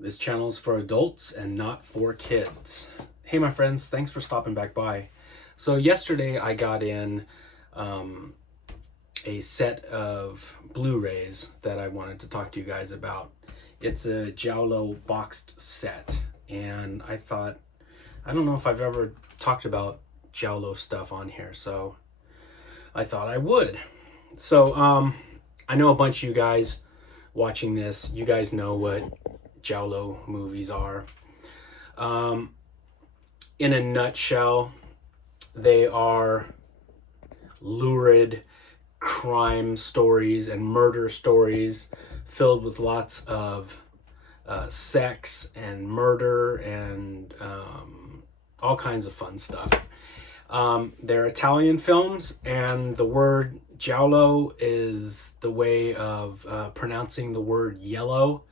This channel is for adults and not for kids. Hey, my friends, thanks for stopping back by. So yesterday I got in a set of Blu-rays that I wanted to talk to you guys about. It's a Giallo boxed set, and I thought, I don't know if I've ever talked about Giallo stuff on here, so I thought I would. So I know a bunch of you guys watching this, you guys know what Giallo movies are. In a nutshell, they are lurid crime stories and murder stories filled with lots of sex and murder and all kinds of fun stuff. They're Italian films, and the word giallo is the way of pronouncing the word yellow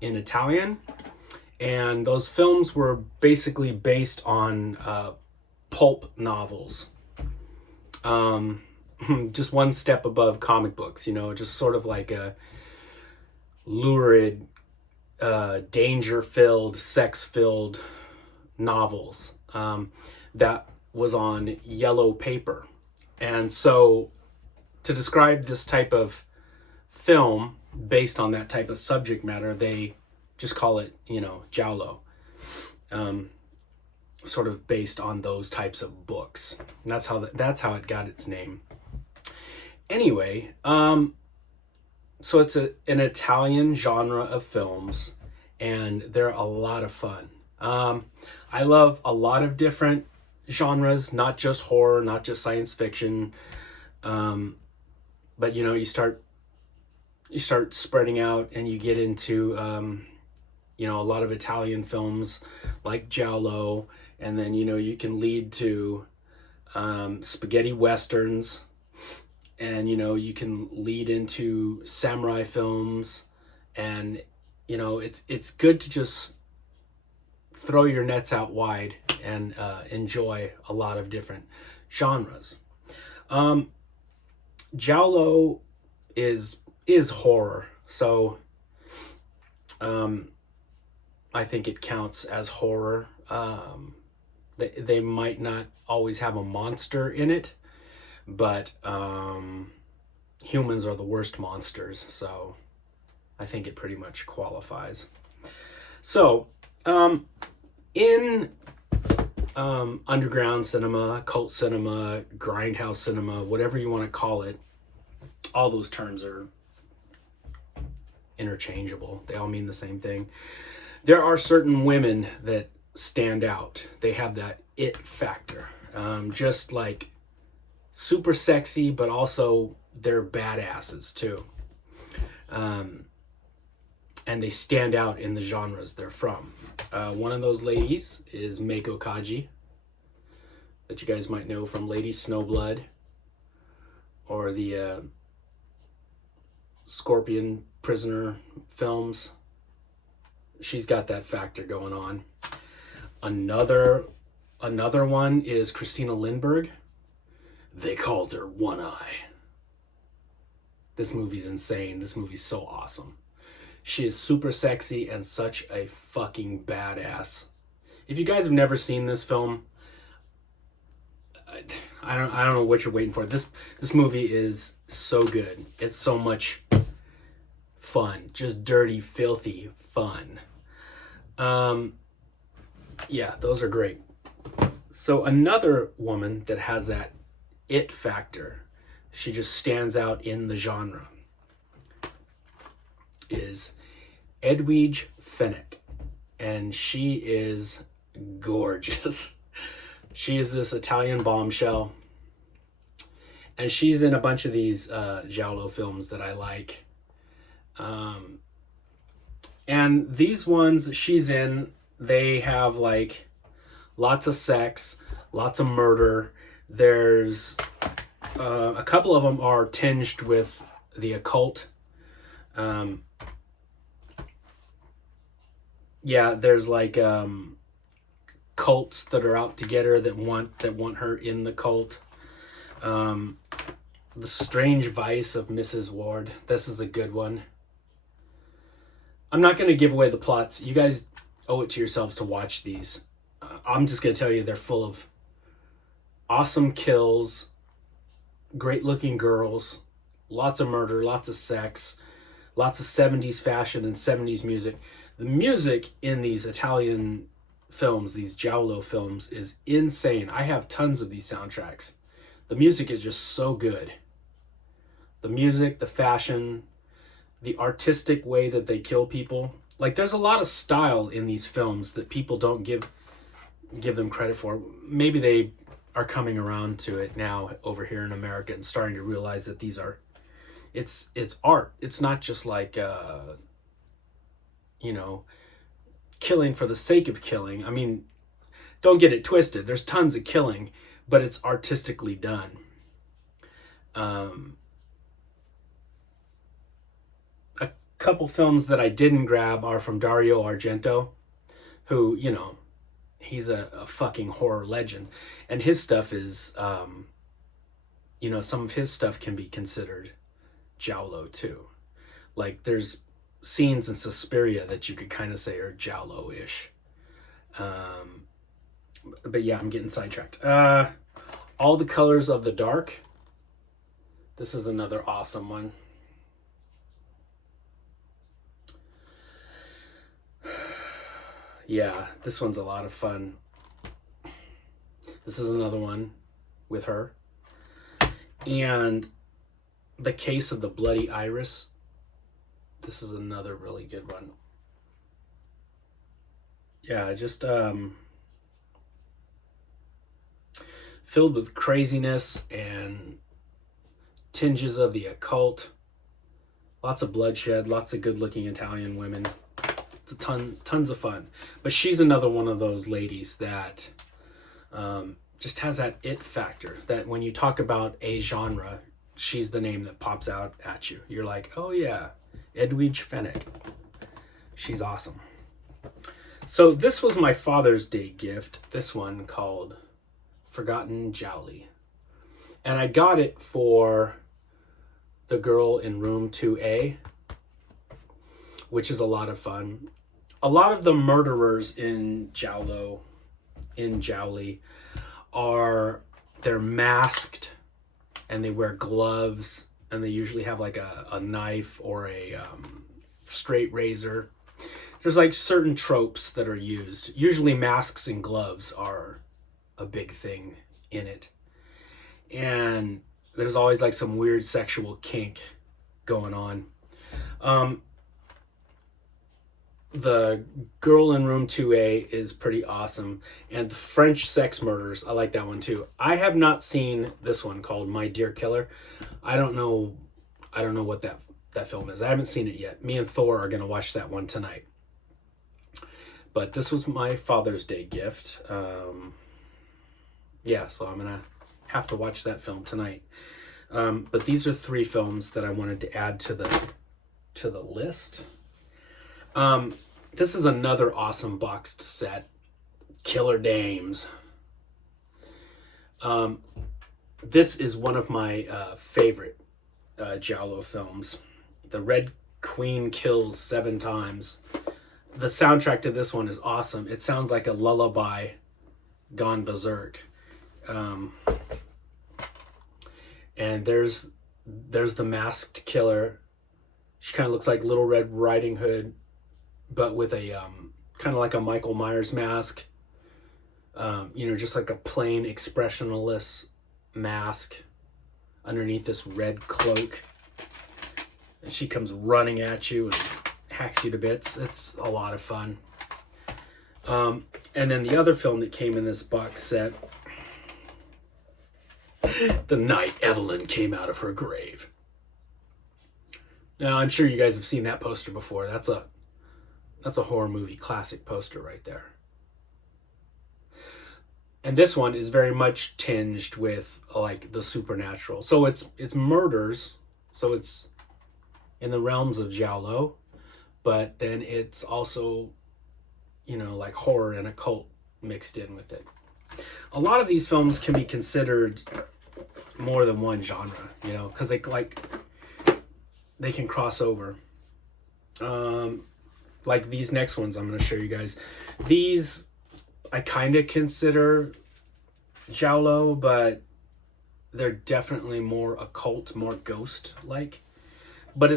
in Italian. And those films were basically based on pulp novels. Just one step above comic books, just sort of like a lurid, danger-filled, sex-filled novels that was on yellow paper. And so to describe this type of film based on that type of subject matter, they just call it, giallo. Sort of based on those types of books. And that's how it got its name. Anyway, so it's an Italian genre of films, and they're a lot of fun. I love a lot of different genres, not just horror, not just science fiction. But you start spreading out, and you get into a lot of Italian films like Giallo, and then you can lead to spaghetti westerns, and you can lead into samurai films, and it's good to just throw your nets out wide and enjoy a lot of different genres. Giallo is horror, so I think it counts as horror. They might not always have a monster in it, but humans are the worst monsters, so I think it pretty much qualifies. So in underground cinema, cult cinema, grindhouse cinema, whatever you want to call it, all those terms are interchangeable. They all mean the same thing. There are certain women that stand out. They have that it factor. Just like super sexy, but also they're badasses too. And they stand out in the genres they're from. One of those ladies is Meiko Kaji, that you guys might know from Lady Snowblood, or the Scorpion Prisoner films. She's got that factor going on. Another one is Christina Lindbergh. They called her One Eye. This movie's insane. This movie's so awesome. She is super sexy and such a fucking badass. If you guys have never seen this film, I don't know what you're waiting for. This movie is so good. It's so much fun. Just dirty, filthy fun. Yeah, those are great. So another woman that has that it factor, she just stands out in the genre, is Edwige Fenech, and she is gorgeous. She is this Italian bombshell, and she's in a bunch of these giallo films that I like. And these ones she's in, they have like lots of sex, lots of murder. There's a couple of them are tinged with the occult. Yeah, there's like cults that are out to get her, that want her in the cult. The Strange Vice of Mrs. Ward. This is a good one. I'm not going to give away the plots. You guys owe it to yourselves to watch these. I'm just going to tell you they're full of awesome kills, great looking girls, lots of murder, lots of sex, lots of 70s fashion and 70s music. The music in these Italian films, these Giallo films, is insane. I have tons of these soundtracks. The music is just so good. The music, the fashion, the artistic way that they kill people. Like, there's a lot of style in these films that people don't give them credit for. Maybe they are coming around to it now over here in America and starting to realize that these are, it's art. It's not just like, killing for the sake of killing. I mean, don't get it twisted. There's tons of killing, but it's artistically done. A couple films that I didn't grab are from Dario Argento, who, he's a fucking horror legend. And his stuff is, some of his stuff can be considered Giallo too. Like, there's scenes in Suspiria that you could kind of say are Giallo-ish. But yeah, I'm getting sidetracked. All the Colors of the Dark. This is another awesome one. Yeah, this one's a lot of fun. This is another one with her. And The Case of the Bloody Iris. This is another really good one. Yeah, just filled with craziness and tinges of the occult. Lots of bloodshed, lots of good-looking Italian women. It's tons of fun. But she's another one of those ladies that just has that it factor, that when you talk about a genre, she's the name that pops out at you. You're like, oh yeah, Edwige Fenech. She's awesome. So this was my Father's Day gift. This one called Forgotten Jowly. And I got it for the girl in room 2A, which is a lot of fun. A lot of the murderers in Giallo, in Jowly, they're masked and they wear gloves, and they usually have like a knife or a straight razor. There's like certain tropes that are used. Usually masks and gloves are a big thing in it. And there's always like some weird sexual kink going on. The girl in room 2A is pretty awesome. And the French Sex Murders, I like that one too. I have not seen this one called My Dear Killer. I don't know what that film is. I haven't seen it yet. Me and Thor are going to watch that one tonight. But this was my Father's Day gift. Yeah, so I'm going to have to watch that film tonight. But these are 3 films that I wanted to add to the list. This is another awesome boxed set, Killer Dames. This is one of my favorite Giallo films. The Red Queen kills 7 times. The soundtrack to this one is awesome. It sounds like a lullaby gone berserk. And there's the masked killer. She kind of looks like Little Red Riding Hood, but with a kind of like a Michael Myers mask. Just like a plain expressionless mask underneath this red cloak. And she comes running at you and hacks you to bits. It's a lot of fun. And then the other film that came in this box set, The Night Evelyn Came Out of Her Grave. Now, I'm sure you guys have seen that poster before. That's a horror movie classic poster right there. And this one is very much tinged with like the supernatural. So it's murders, so it's in the realms of Giallo, but then it's also, like horror and occult mixed in with it. A lot of these films can be considered more than one genre, because they can cross over. Like these next ones I'm going to show you guys. These I kind of consider Giallo, but they're definitely more occult, more ghost-like. But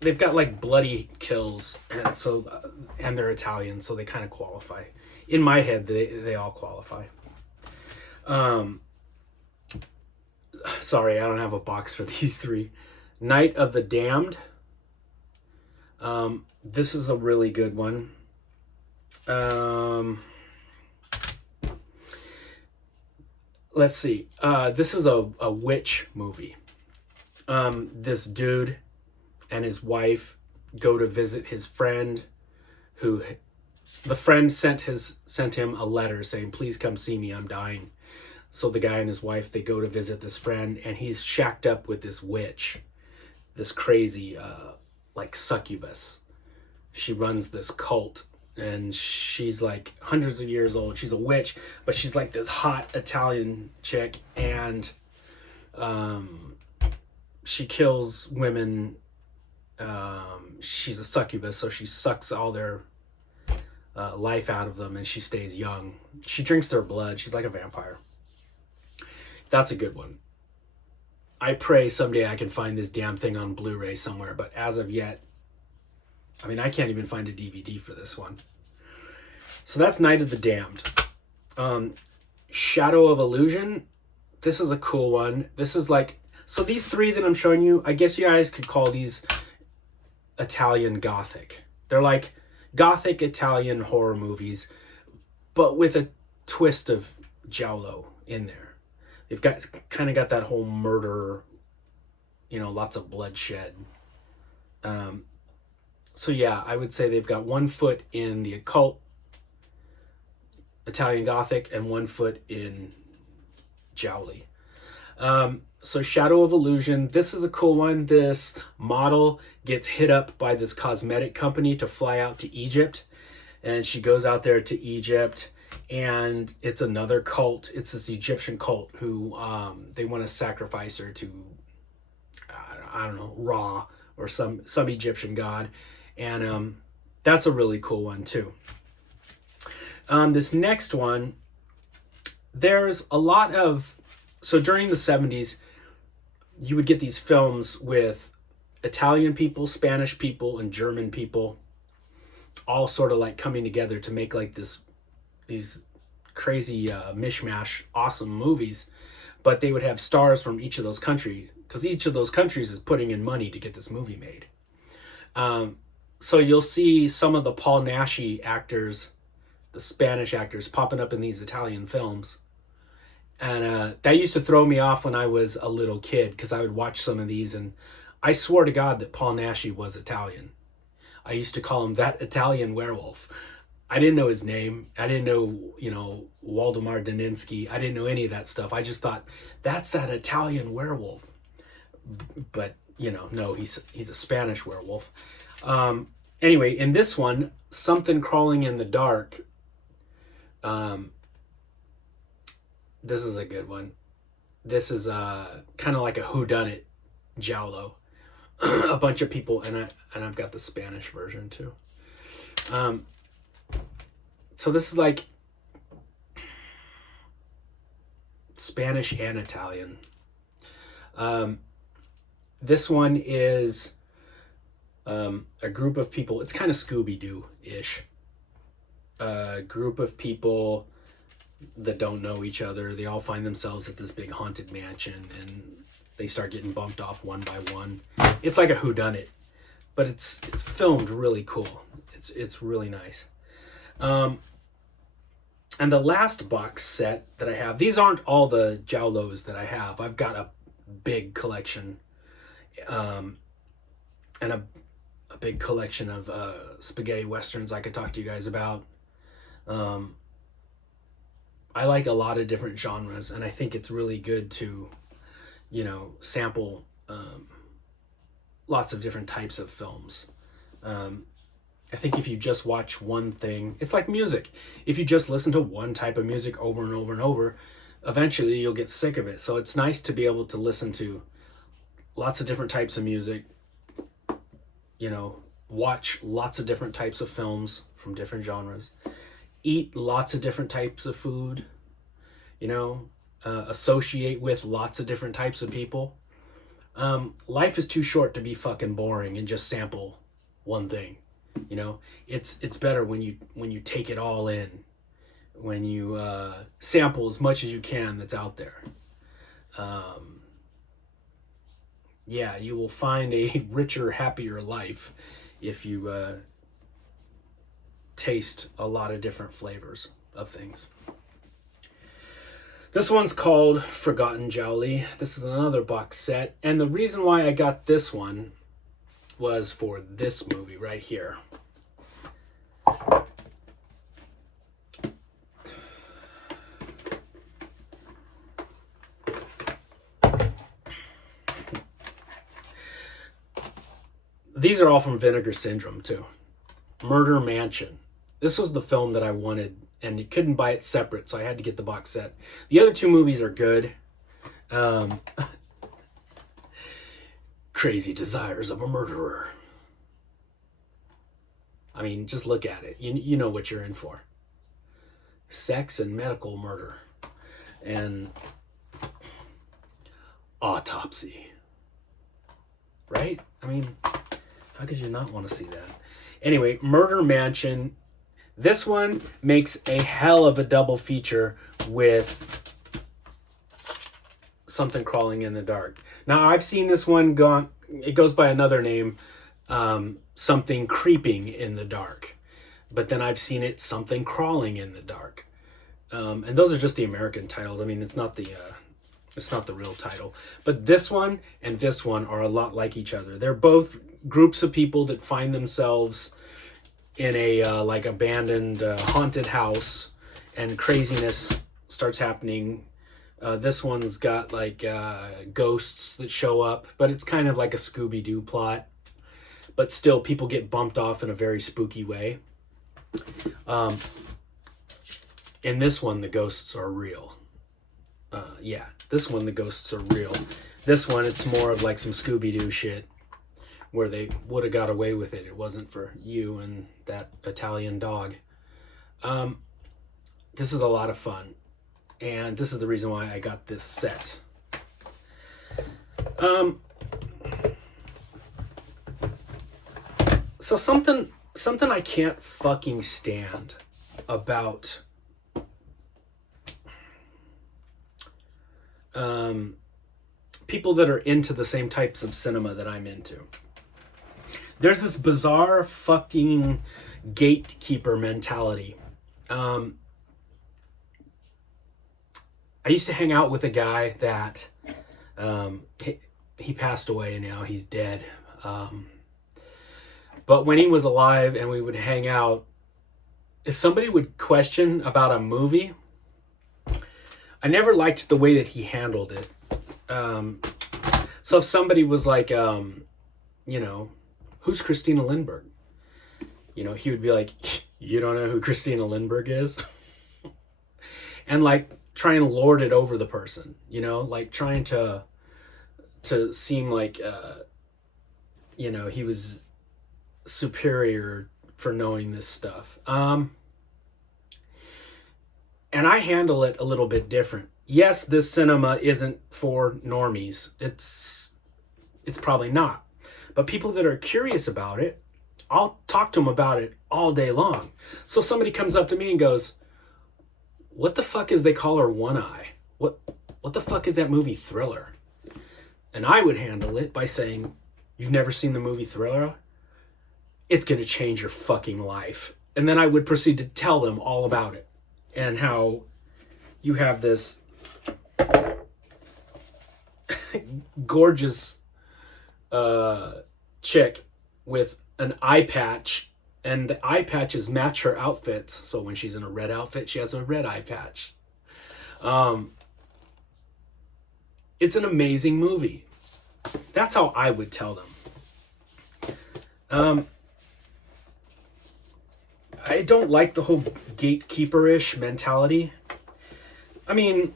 they've got like bloody kills, and they're Italian, so they kind of qualify. In my head, they all qualify. Sorry, I don't have a box for these three. Night of the Damned. This is a really good one. Let's see. This is a witch movie. This dude and his wife go to visit his friend, who the friend sent him a letter saying, "Please come see me, I'm dying." So the guy and his wife, they go to visit this friend, and he's shacked up with this witch, this crazy like succubus. She runs this cult, and she's like hundreds of years old. She's a witch, but she's like this hot Italian chick, and she kills women. She's a succubus, so she sucks all their life out of them, and she stays young. She drinks their blood. She's like a vampire. That's a good one. I pray someday I can find this damn thing on Blu-ray somewhere, but as of yet, I mean, I can't even find a DVD for this one. So that's Night of the Damned. Shadow of Illusion. This is a cool one. This is like, so these three that I'm showing you, I guess you guys could call these Italian Gothic. They're like Gothic Italian horror movies, but with a twist of Giallo in there. They've kind of got that whole murder, lots of bloodshed. So yeah, I would say they've got 1 foot in the occult, Italian Gothic, and 1 foot in Jowly. So Shadow of Illusion, this is a cool one. This model gets hit up by this cosmetic company to fly out to Egypt, and she goes out there to Egypt, and it's another cult. It's this Egyptian cult who they want to sacrifice her to, I don't know, Ra or some Egyptian god. And that's a really cool one too. This next one, there's a lot of, so during the 70s, you would get these films with Italian people, Spanish people, and German people all sort of like coming together to make like these crazy mishmash awesome movies. But they would have stars from each of those countries, because each of those countries is putting in money to get this movie made. So you'll see some of the Paul Naschy actors, the Spanish actors, popping up in these Italian films. And that used to throw me off when I was a little kid, because I would watch some of these, and I swore to God that Paul Naschy was Italian. I used to call him that Italian werewolf. I didn't know his name. I didn't know, Waldemar Daninsky. I didn't know any of that stuff. I just thought, that's that Italian werewolf. But, no, he's a Spanish werewolf. Anyway, in this one, Something Crawling in the Dark, this is a good one. This is kind of like a whodunit Giallo. A bunch of people, and I've got the Spanish version too. So this is like Spanish and Italian. This one is a group of people. It's kind of Scooby-Doo-ish. A group of people that don't know each other. They all find themselves at this big haunted mansion, and they start getting bumped off one by one. It's like a whodunit, but it's filmed really cool. It's really nice. And the last box set that I have, these aren't all the Giallos that I have. I've got a big collection, and a big collection of spaghetti westerns I could talk to you guys about. I like a lot of different genres, and I think it's really good to, sample lots of different types of films. I think if you just watch one thing, it's like music. If you just listen to one type of music over and over and over, eventually you'll get sick of it. So it's nice to be able to listen to lots of different types of music, watch lots of different types of films from different genres, eat lots of different types of food, you know, associate with lots of different types of people. Life is too short to be fucking boring and just sample one thing. You know, it's better when you take it all in, when you sample as much as you can that's out there. Yeah, you will find a richer, happier life if you taste a lot of different flavors of things. This one's called Forgotten Giallo. This is another box set, and the reason why I got this one was for this movie right here. These are all from Vinegar Syndrome too. Murder Mansion. This was the film that I wanted, and you couldn't buy it separate, so I had to get the box set. The other two movies are good. Crazy Desires of a Murderer. I mean, just look at it. You know what you're in for. Sex and medical murder. And Autopsy. Right? I mean, how could you not want to see that? Anyway, Murder Mansion. This one makes a hell of a double feature with Something Crawling in the Dark. Now, I've seen this one it goes by another name, Something Creeping in the Dark. But then I've seen it Something Crawling in the Dark. And those are just the American titles. I mean, it's not the real title. But this one and this one are a lot like each other. They're both groups of people that find themselves in a like abandoned haunted house, and craziness starts happening. This one's got like ghosts that show up, but it's kind of like a Scooby-Doo plot, but still people get bumped off in a very spooky way. In this one, the ghosts are real. Yeah, this one, the ghosts are real. This one, it's more of like some Scooby-Doo shit, where they would have got away with it. It wasn't for you and that Italian dog. This is a lot of fun. And this is the reason why I got this set. So something I can't fucking stand about people that are into the same types of cinema that I'm into. There's this bizarre fucking gatekeeper mentality. I used to hang out with a guy that he passed away and now he's dead. But when he was alive and we would hang out, if somebody would question about a movie, I never liked the way that he handled it. So if somebody was like, you know, who's Christina Lindbergh? You know, he would be like, you don't know who Christina Lindbergh is? And like try and lord it over the person, you know, like trying to seem like, you know, he was superior for knowing this stuff. And I handle it a little bit different. Yes, this cinema isn't for normies. It's probably not. But people that are curious about it, I'll talk to them about it all day long. So if somebody comes up to me and goes, what the fuck is They Call Her One Eye? What the fuck is that movie Thriller? And I would handle it by saying, you've never seen the movie Thriller? It's going to change your fucking life. And then I would proceed to tell them all about it. And how you have this gorgeous chick with an eye patch, and the eye patches match her outfits. So when she's in a red outfit, she has a red eye patch. It's an amazing movie. That's how I would tell them. I don't like the whole gatekeeper-ish mentality. I mean,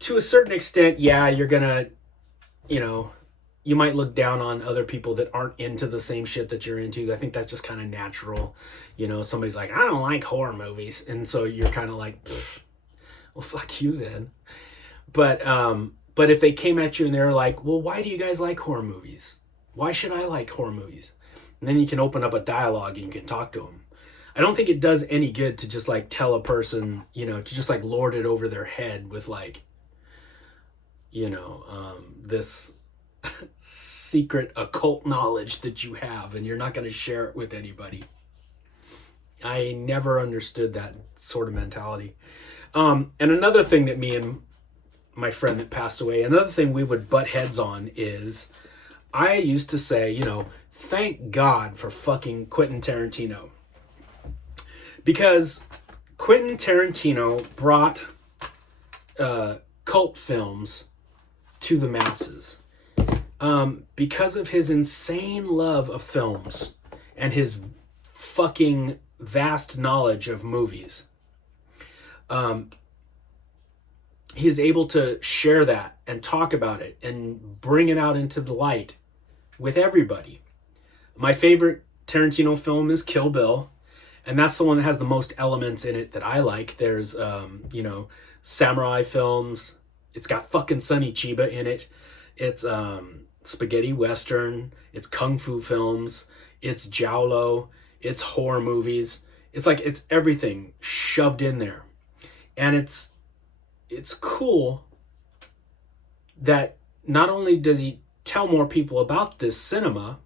to a certain extent, yeah, you're gonna, you know, you might look down on other people that aren't into the same shit that you're into. I think that's just kind of natural. You know, somebody's like, I don't like horror movies. And so you're kind of like, well, fuck you then. But if they came at you and they're like, well, why do you guys like horror movies? Why should I like horror movies? And then you can open up a dialogue and you can talk to them. I don't think it does any good to just like tell a person, you know, to just like lord it over their head with like, you know, this secret occult knowledge that you have and you're not going to share it with anybody. I never understood that sort of mentality. And another thing that me and my friend that passed away, another thing we would butt heads on is I used to say, you know, thank God for fucking Quentin Tarantino. Because Quentin Tarantino brought cult films to the masses. Because of his insane love of films and his fucking vast knowledge of movies. He is able to share that and talk about it and bring it out into the light with everybody. My favorite Tarantino film is Kill Bill, and that's the one that has the most elements in it that I like. There's, you know, samurai films. It's got fucking Sonny Chiba in it. It's spaghetti western. It's kung fu films. It's giallo. It's horror movies. It's like, it's everything shoved in there. And it's cool that not only does he tell more people about this cinema,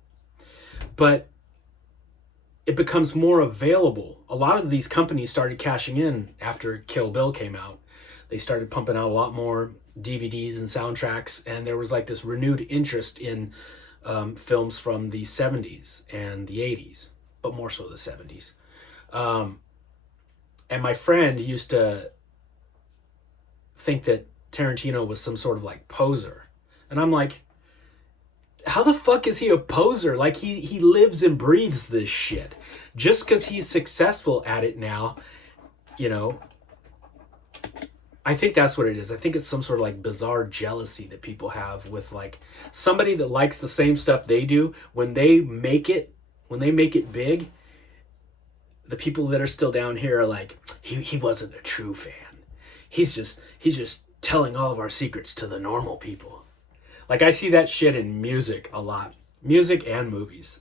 but it becomes more available. A lot of these companies started cashing in after Kill Bill came out. They started pumping out a lot more DVDs and soundtracks, and there was like this renewed interest in films from the 70s and the 80s, but more so the 70s. And my friend used to think that Tarantino was some sort of like poser. And I'm like, how the fuck is he a poser? Like he lives and breathes this shit. Just because he's successful at it now, you know, I think that's what it is. I think it's some sort of like bizarre jealousy that people have with like somebody that likes the same stuff they do. When they make it big, the people that are still down here are like, he wasn't a true fan. He's just telling all of our secrets to the normal people. Like I see that shit in music a lot. Music and movies.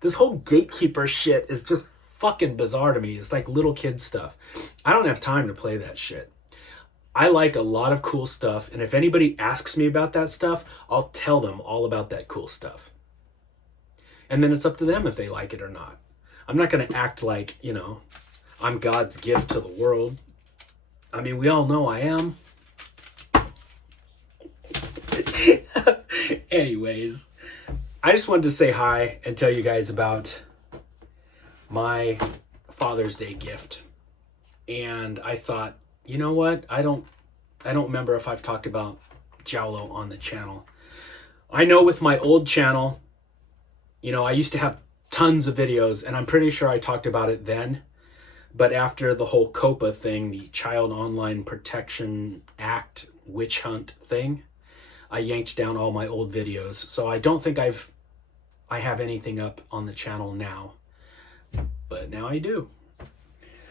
This whole Gatekeeper shit is just fucking bizarre to me. It's like little kid stuff. I don't have time to play that shit. I like a lot of cool stuff, and if anybody asks me about that stuff, I'll tell them all about that cool stuff. And then it's up to them if they like it or not. I'm not going to act like, you know, I'm God's gift to the world. I mean, we all know I am. Anyways, I just wanted to say hi and tell you guys about my Father's Day gift. And I thought, you know what? I don't remember if I've talked about Giallo on the channel. I know with my old channel, you know, I used to have tons of videos, and I'm pretty sure I talked about it then. But after the whole COPA thing, the Child Online Protection Act witch hunt thing, I yanked down all my old videos. So I don't think I have anything up on the channel now. But now I do.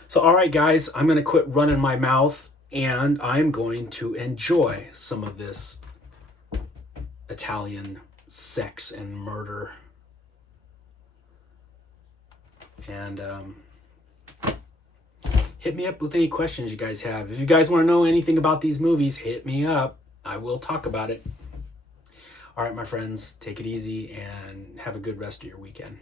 So, all right, guys, I'm going to quit running my mouth, and I'm going to enjoy some of this Italian sex and murder. And hit me up with any questions you guys have. If you guys want to know anything about these movies, hit me up. I will talk about it. All right, my friends, take it easy and have a good rest of your weekend.